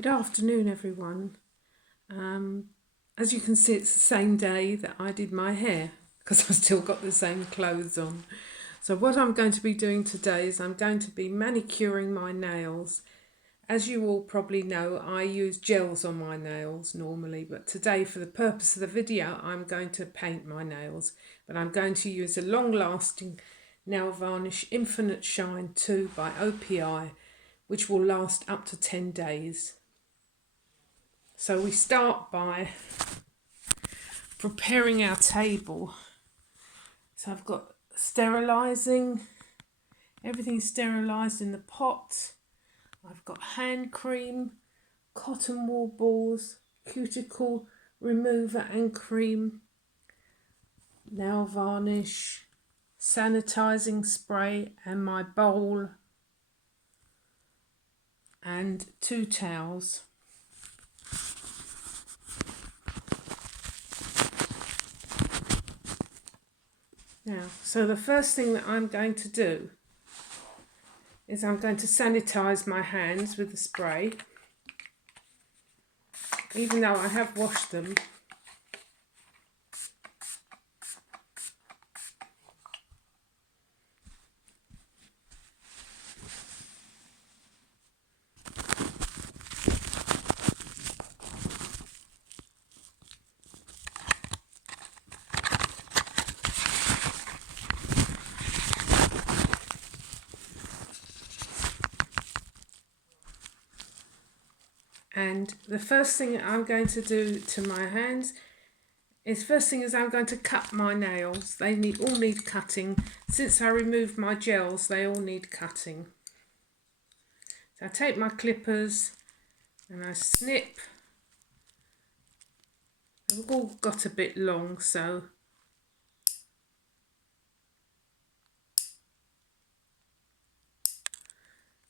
Good afternoon, everyone. As you can see, it's the same day that I did my hair because I've still got the same clothes on. So what I'm going to be doing today is I'm going to be manicuring my nails. As you all probably know, I use gels on my nails normally, but today, for the purpose of the video, I'm going to paint my nails. But I'm going to use a long-lasting nail varnish Infinite Shine 2 by OPI, which will last up to 10 days. So we start by preparing our table. So I've got sterilising, everything sterilised in the pot. I've got hand cream, cotton wool balls, cuticle remover and cream, nail varnish, sanitising spray, and my bowl and 2 towels. Now, so the first thing that I'm going to do is I'm going to sanitise my hands with the spray, even though I have washed them. And the first thing I'm going to do to my hands is, first thing is I'm going to cut my nails. They all need cutting. Since I removed my gels, they all need cutting. So I take my clippers and I snip. They've all got a bit long, so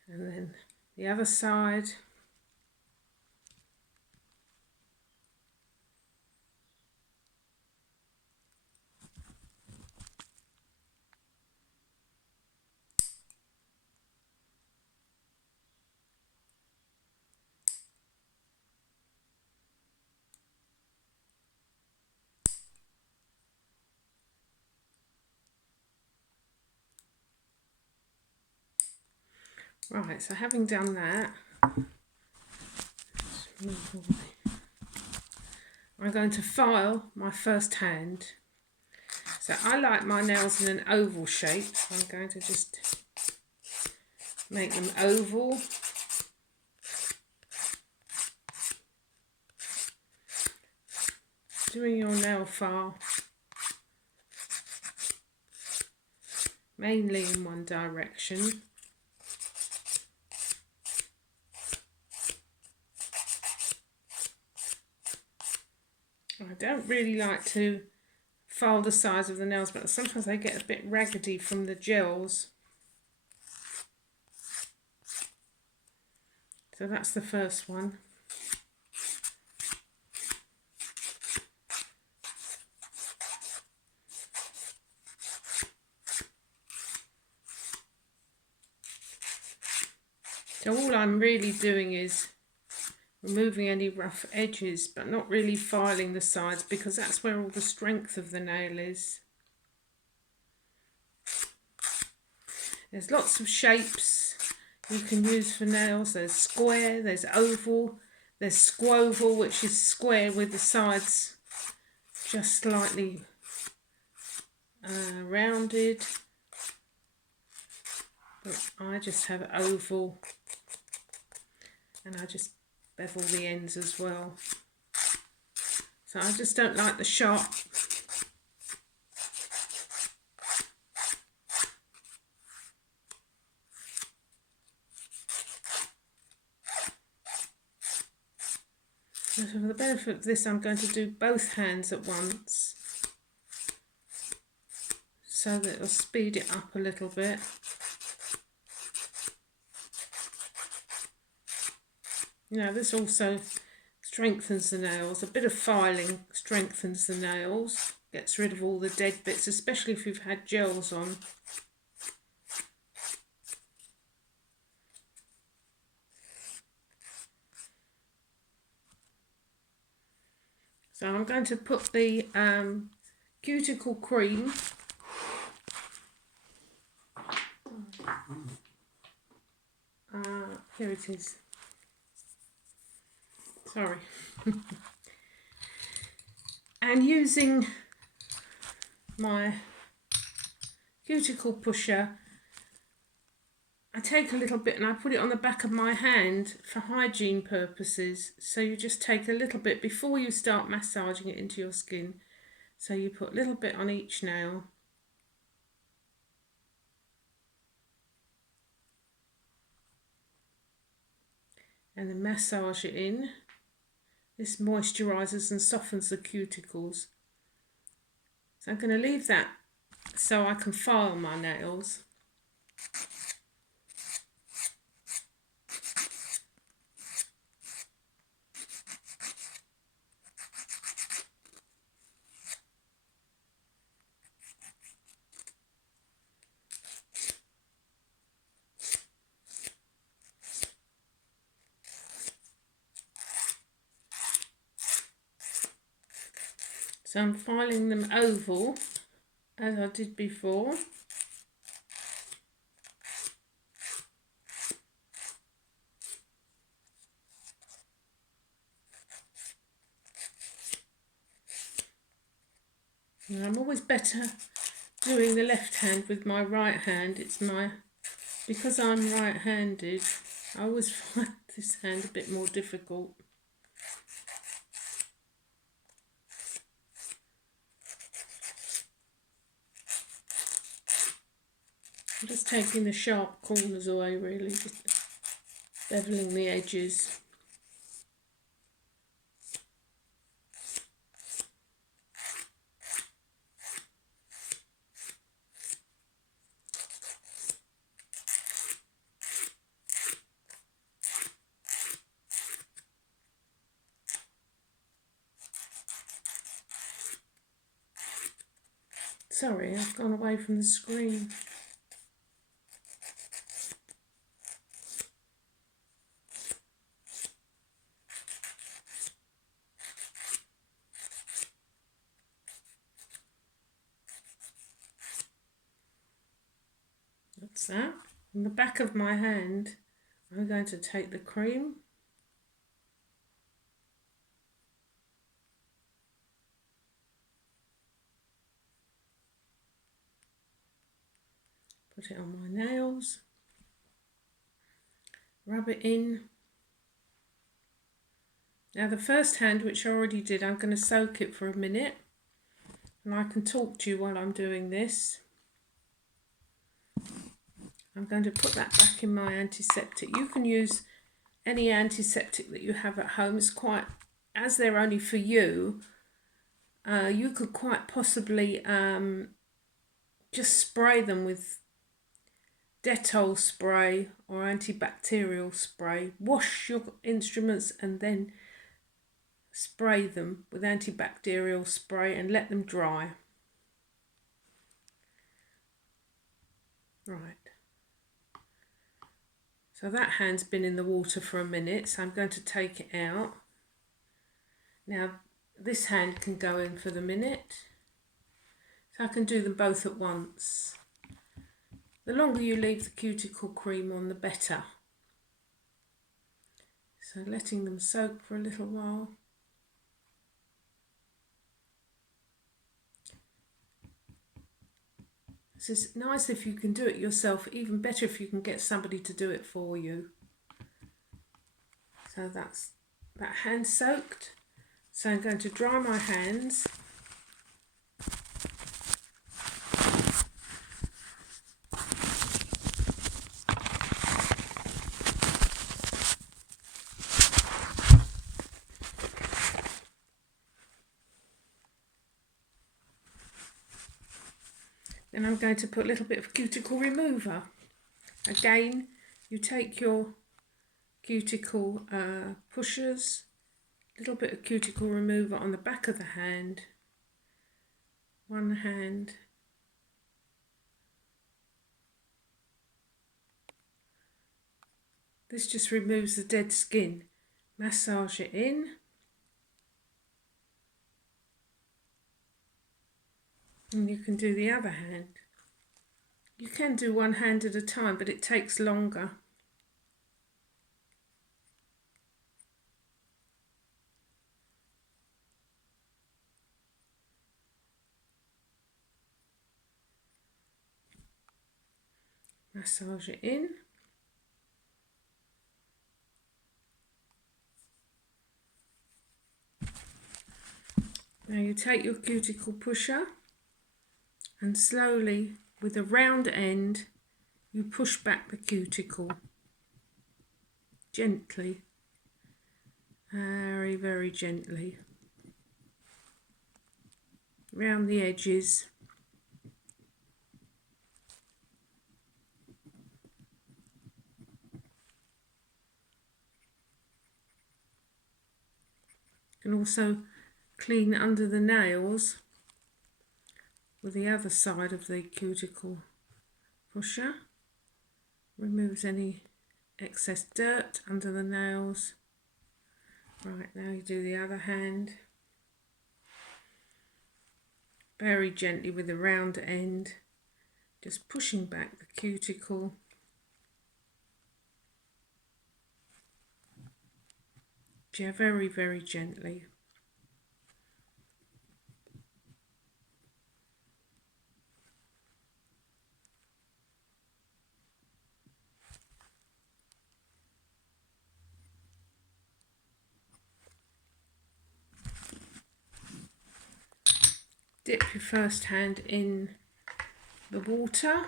and then the other side. Right, so having done that, I'm going to file my first hand. So I like my nails in an oval shape, so I'm going to just make them oval. Doing your nail file mainly in one direction. I don't really like to file the sides of the nails, but sometimes they get a bit raggedy from the gels. So that's the first one. So all I'm really doing is removing any rough edges, but not really filing the sides, because that's where all the strength of the nail is. There's lots of shapes you can use for nails. There's square, there's oval, there's squoval, which is square with the sides just slightly rounded. But I just have oval, and I just bevel the ends as well. So I just don't like the sharp So for the benefit of this, I'm going to do both hands at once so that it'll speed it up a little bit. You know, this also strengthens the nails. A bit of filing strengthens the nails, gets rid of all the dead bits, especially if you've had gels on. So I'm going to put the cuticle cream here it is. Sorry. And using my cuticle pusher, I take a little bit and I put it on the back of my hand for hygiene purposes. So you just take a little bit before you start massaging it into your skin. So you put a little bit on each nail. And then massage it in. This moisturises and softens the cuticles. So I'm going to leave that so I can file my nails. So I'm filing them oval as I did before. And I'm always better doing the left hand with my right hand. Because I'm right-handed, I always find this hand a bit more difficult. I'm just taking the sharp corners away, really, just beveling the edges. Sorry, I've gone away from the screen. That's that. On the back of my hand, I'm going to take the cream. Put it on my nails. Rub it in. Now the first hand, which I already did, I'm going to soak it for a minute. And I can talk to you while I'm doing this. I'm going to put that back in my antiseptic. You can use any antiseptic that you have at home. It's quite, as they're only for you, you could quite possibly just spray them with Dettol spray or antibacterial spray. Wash your instruments and then spray them with antibacterial spray and let them dry. Right. So that hand's been in the water for a minute, so I'm going to take it out. Now this hand can go in for the minute. So I can do them both at once. The longer you leave the cuticle cream on, the better. So letting them soak for a little while. This is nice if you can do it yourself, even better if you can get somebody to do it for you. So that's that hand soaked. So I'm going to dry my hands. Then I'm going to put a little bit of cuticle remover. Again, you take your cuticle pushers, a little bit of cuticle remover on the back of the hand, one hand, this just removes the dead skin. Massage it in. And you can do the other hand. You can do one hand at a time, but it takes longer. Massage it in. Now you take your cuticle pusher and slowly, with a round end, you push back the cuticle. Gently. Very, very gently. Round the edges. You can also clean under the nails with the other side of the cuticle pusher. Removes any excess dirt under the nails. Right, now you do the other hand. Very gently with the round end, just pushing back the cuticle. Yeah, very, very gently. Dip your first hand in the water,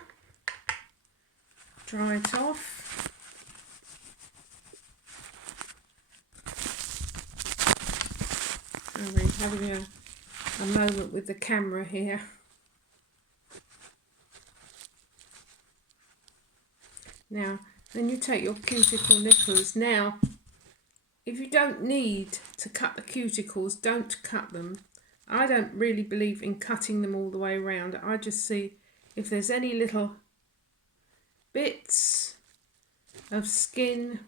dry it off. I'm having a moment with the camera here. Now, then you take your cuticle nippers. Now, if you don't need to cut the cuticles, don't cut them. I don't really believe in cutting them all the way around. I just see if there's any little bits of skin.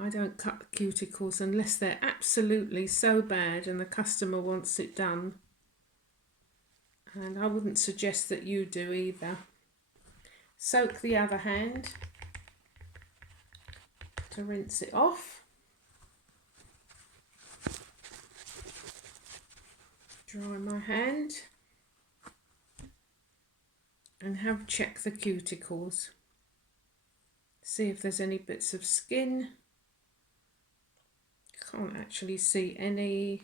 I don't cut the cuticles unless they're absolutely so bad and the customer wants it done. And I wouldn't suggest that you do either. Soak the other hand to rinse it off. Dry my hand and check the cuticles. See if there's any bits of skin. Can't actually see any.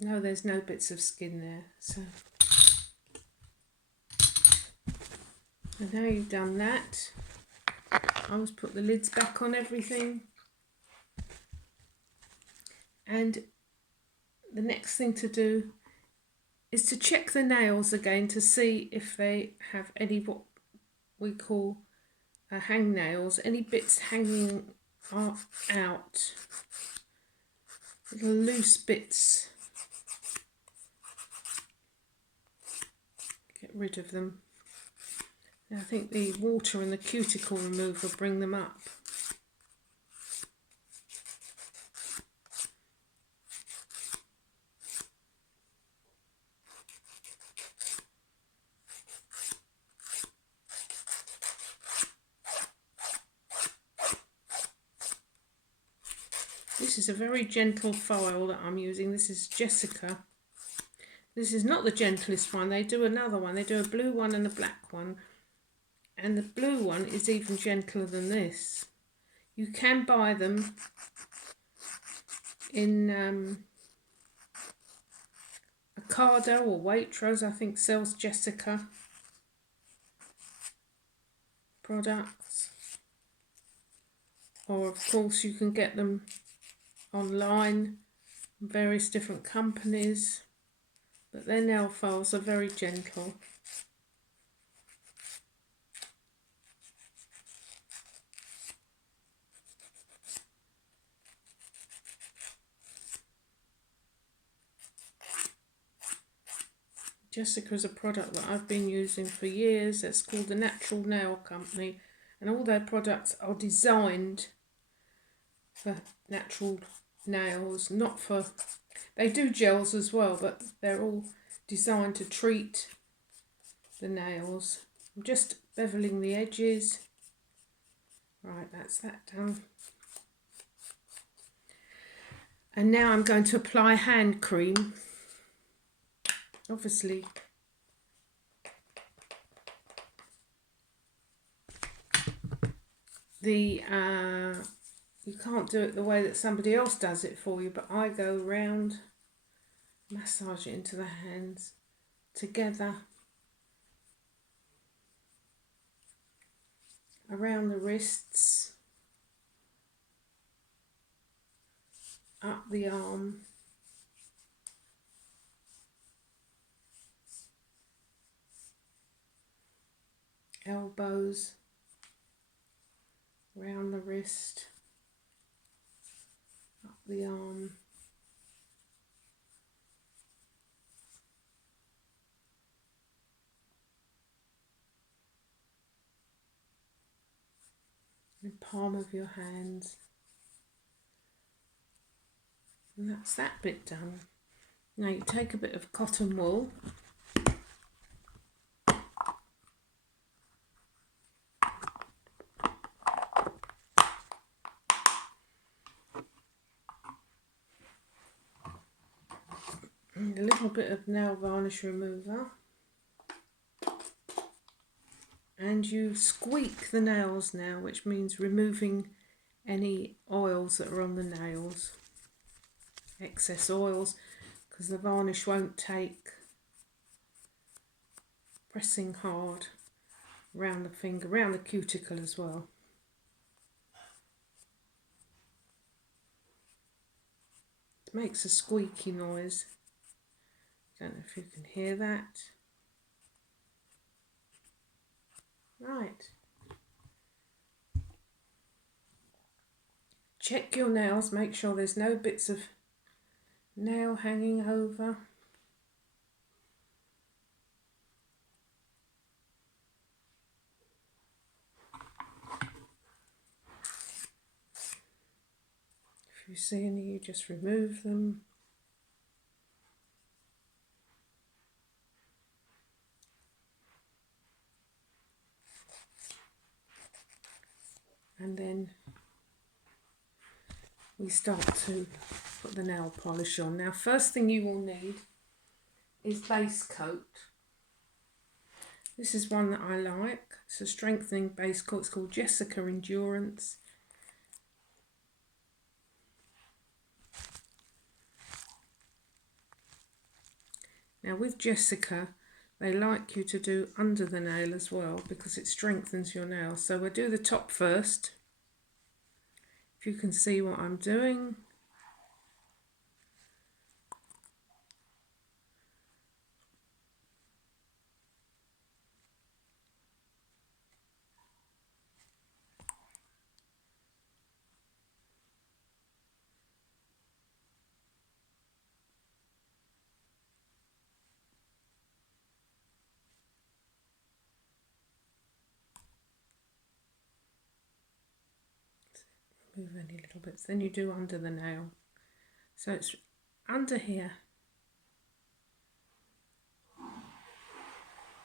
No, there's no bits of skin there. So, and now you've done that, I always put the lids back on everything. And the next thing to do is to check the nails again to see if they have any what we call hang nails, any bits hanging out, little loose bits. Get rid of them. Now I think the water and the cuticle remover bring them up. This is a very gentle foil that I'm using. This is Jessica. This is not the gentlest one. They do another one. They do a blue one and a black one. And the blue one is even gentler than this. You can buy them in Ocado or Waitrose, I think, sells Jessica products. Or of course you can get them online, various different companies, but their nail files are very gentle. Jessica is a product that I've been using for years. It's called the Natural Nail Company, and all their products are designed for natural nails, not for... They do gels as well, but they're all designed to treat the nails. I'm just beveling the edges. Right, that's that done. And now I'm going to apply hand cream. Obviously, you can't do it the way that somebody else does it for you, but I go round, massage it into the hands together, around the wrists, up the arm, elbows, round the wrist, up the arm, the palm of your hands. And that's that bit done. Now you take a bit of cotton wool, and a little bit of nail varnish remover, and you squeak the nails now, which means removing any oils that are on the nails, excess oils, because the varnish won't take. Pressing hard round the finger, round the cuticle as well. It makes a squeaky noise. Don't know if you can hear that. Right. Check your nails, make sure there's no bits of nail hanging over. If you see any, you just remove them. And then we start to put the nail polish on. Now, first thing you will need is base coat. This is one that I like. It's a strengthening base coat. It's called Jessica Endurance. Now with Jessica, they like you to do under the nail as well because it strengthens your nail. So we'll do the top first. If you can see what I'm doing. Move any little bits, then you do under the nail. So it's under here.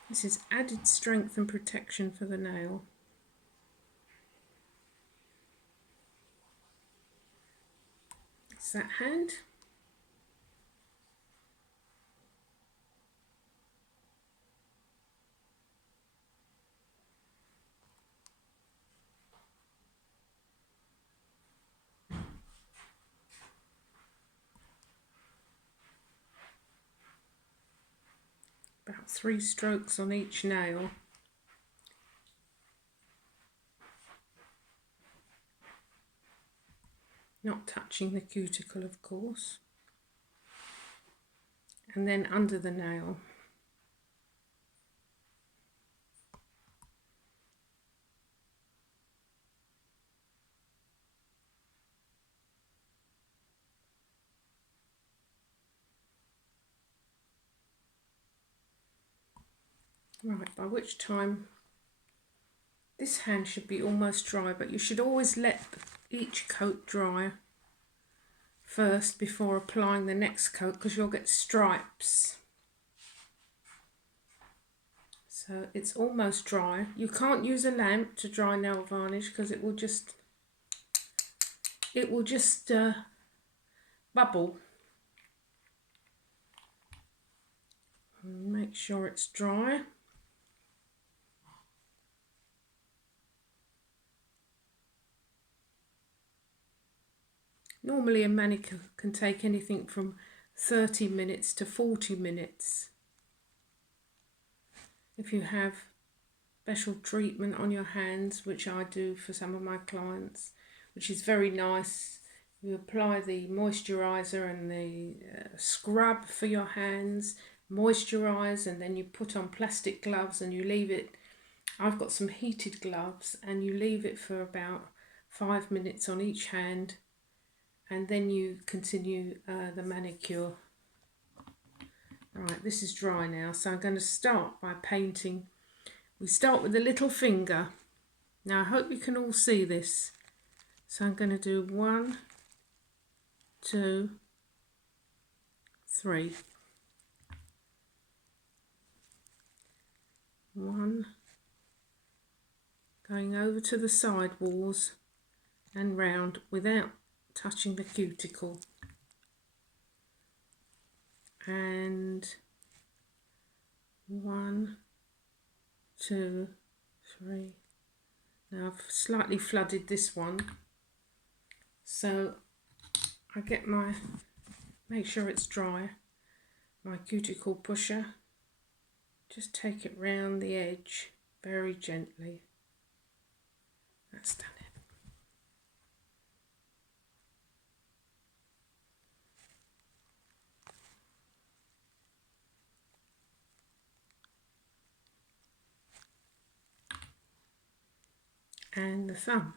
This is added strength and protection for the nail. It's that hand. About 3 strokes on each nail. Not touching the cuticle, of course. And then under the nail. Right, by which time this hand should be almost dry, but you should always let each coat dry first before applying the next coat, because you'll get stripes. So it's almost dry. You can't use a lamp to dry nail varnish because it will just bubble. Make sure it's dry. Normally a manicure can take anything from 30 minutes to 40 minutes. If you have special treatment on your hands, which I do for some of my clients, which is very nice, you apply the moisturiser and the scrub for your hands, moisturise, and then you put on plastic gloves and you leave it. I've got some heated gloves, and you leave it for about 5 minutes on each hand, and then you continue the manicure. Right, this is dry now, so I'm going to start by painting. We start with the little finger. Now I hope you can all see this. So I'm going to do 1, 2, 3. 1, going over to the side walls and round without touching the cuticle. And 1, 2, 3. Now I've slightly flooded this one, so I get make sure it's dry, my cuticle pusher, just take it round the edge very gently. That's done it. And the thumb.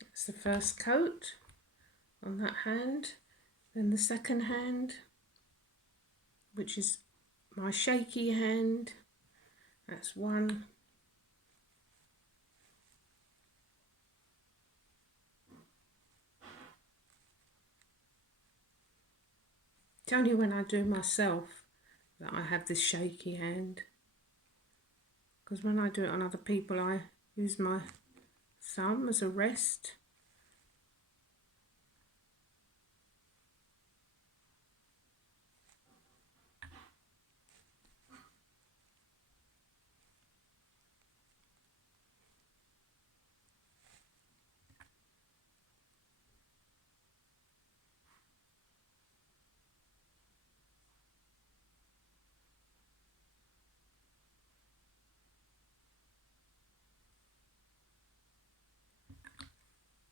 That's the first coat on that hand. Then the second hand, which is my shaky hand, that's 1. It's only when I do myself that I have this shaky hand, because when I do it on other people I use my thumb as a rest.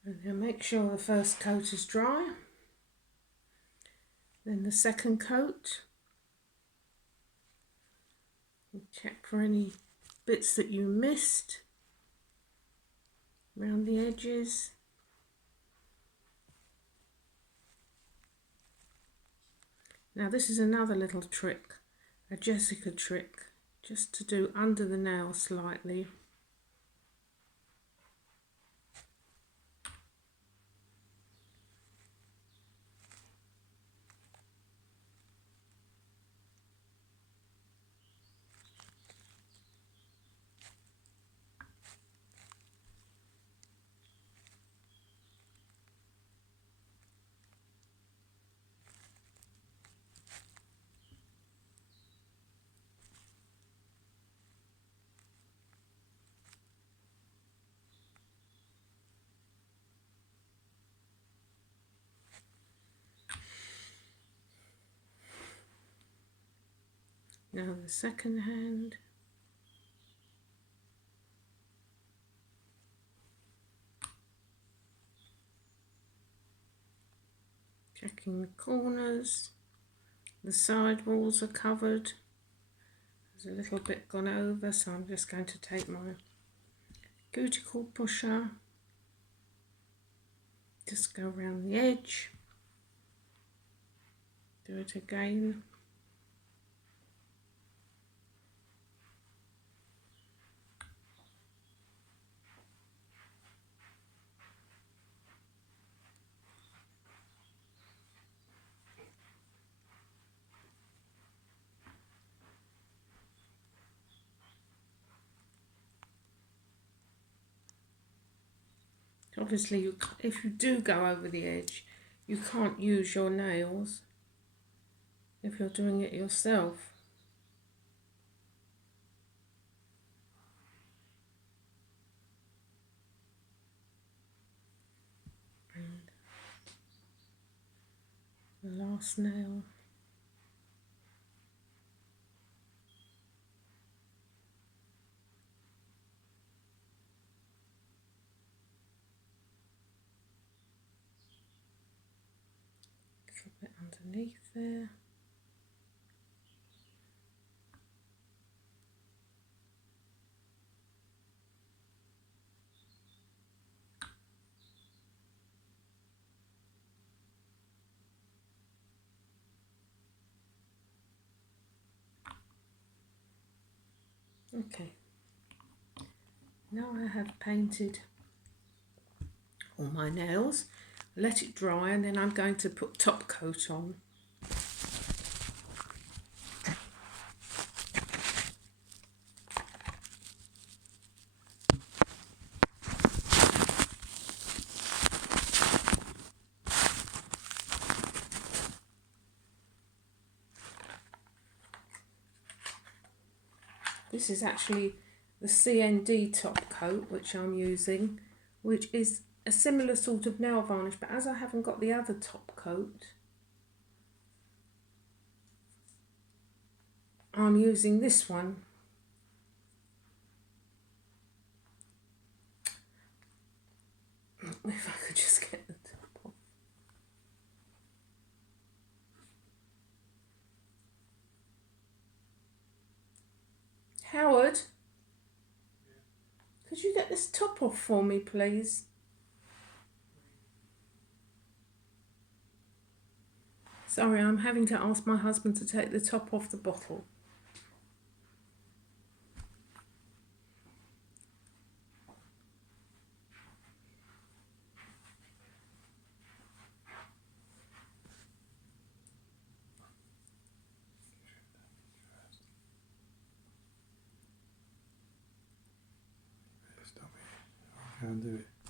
And then make sure the first coat is dry. Then the second coat. Check for any bits that you missed around the edges. Now this is another little trick, a Jessica trick, just to do under the nail slightly. Now the second hand. checking the corners. The side walls are covered. There's a little bit gone over, so I'm just going to take my cuticle pusher, just go around the edge, do it again. Obviously, if you do go over the edge, you can't use your nails if you're doing it yourself. And the last nail. A little bit underneath there. Okay, now I have painted all my nails. Let it dry and then I'm going to put top coat on. This is actually the CND top coat which I'm using, which is a similar sort of nail varnish, but as I haven't got the other top coat, I'm using this one. If I could just get the top off. Howard, could you get this top off for me, please? Sorry, I'm having to ask my husband to take the top off the bottle. Stop it. I can't do it.